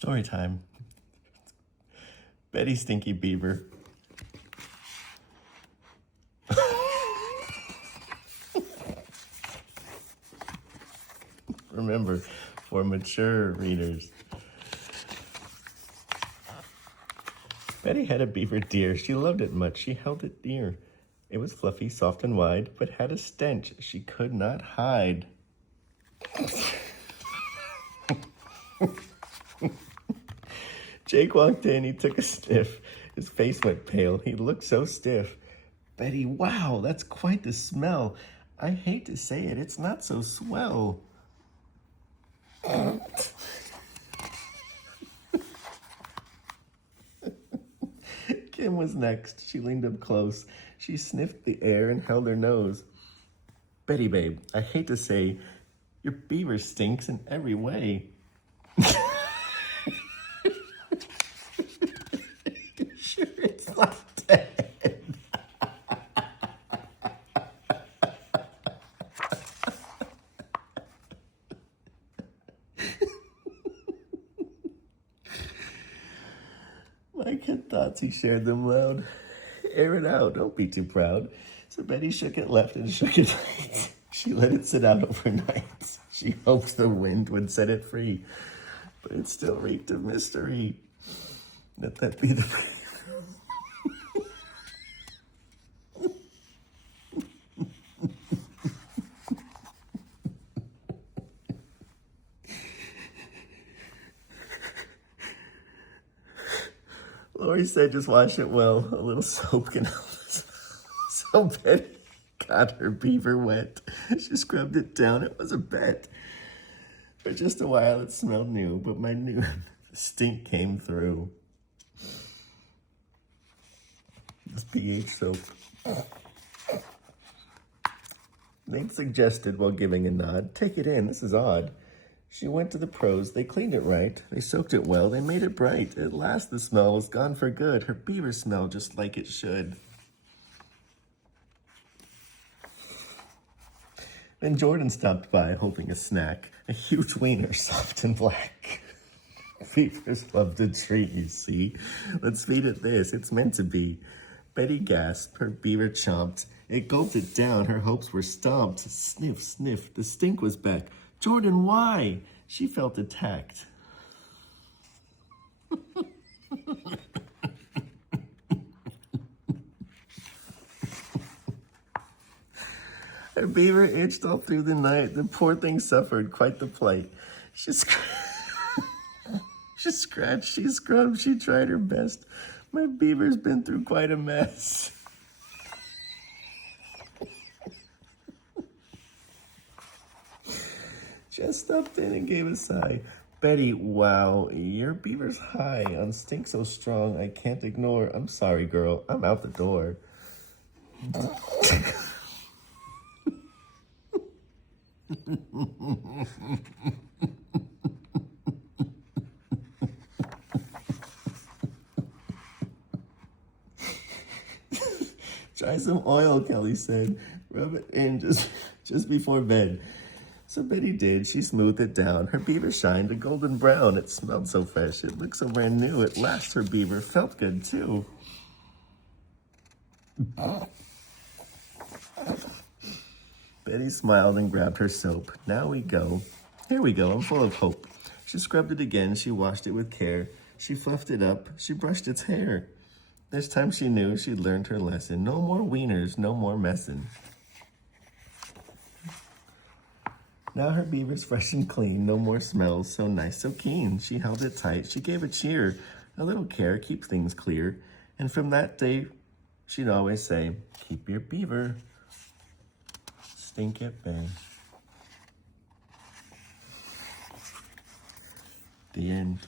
Story time. Betty Stinky Beaver. Remember, for mature readers. Betty had a beaver deer. She loved it much. She held it dear. It was fluffy, soft, and wide, but had a stench she could not hide. Jake walked in. He took a sniff. His face went pale. He looked so stiff. Betty, wow, that's quite the smell. I hate to say it, it's not so swell. Kim was next. She leaned up close. She sniffed the air and held her nose. Betty, babe, I hate to say, your beaver stinks in every way. Sure it's not dead. Mike had thoughts, he shared them loud. Air it out, don't be too proud. So Betty shook it left and shook it right. She let it sit out overnight. She hoped the wind would set it free. But it still reeked of mystery. Let that be the Lori said just wash it well. A little soap can help us. So Betty got her beaver wet. She scrubbed it down. It was a bet. For just a while it smelled new, but my new stink came through. This pH soap. Nate suggested while giving a nod, take it in, this is odd. She went to the pros, they cleaned it right, they soaked it well, they made it bright. At last the smell was gone for good, her beaver smelled just like it should. Then Jordan stopped by, hoping a snack, a huge wiener, soft and black. Beavers love to treat, you see. Let's feed it this, it's meant to be. Betty gasped, her beaver chomped. It gulped it down, her hopes were stomped. Sniff, sniff, the stink was back. Jordan, why? She felt attacked. Her beaver itched all through the night. The poor thing suffered quite the plight. She scratched, she scrubbed, she tried her best. My beaver's been through quite a mess. Jess stopped in and gave a sigh. Betty, wow, your beaver's high on stink so strong I can't ignore. I'm sorry, girl, I'm out the door. Try some oil, Kelly said. Rub it in just before bed. So Betty did. She smoothed it down. Her beaver shined a golden brown. It smelled so fresh. It looked so brand new. At last her beaver felt good too. Betty smiled and grabbed her soap. Now we go. Here we go. I'm full of hope. She scrubbed it again. She washed it with care. She fluffed it up. She brushed its hair. This time she knew she'd learned her lesson. No more wieners, no more messing. Now her beaver's fresh and clean. No more smells, so nice, so keen. She held it tight. She gave a cheer. A little care keeps things clear. And from that day, she'd always say, keep your beaver stink at bay. The end.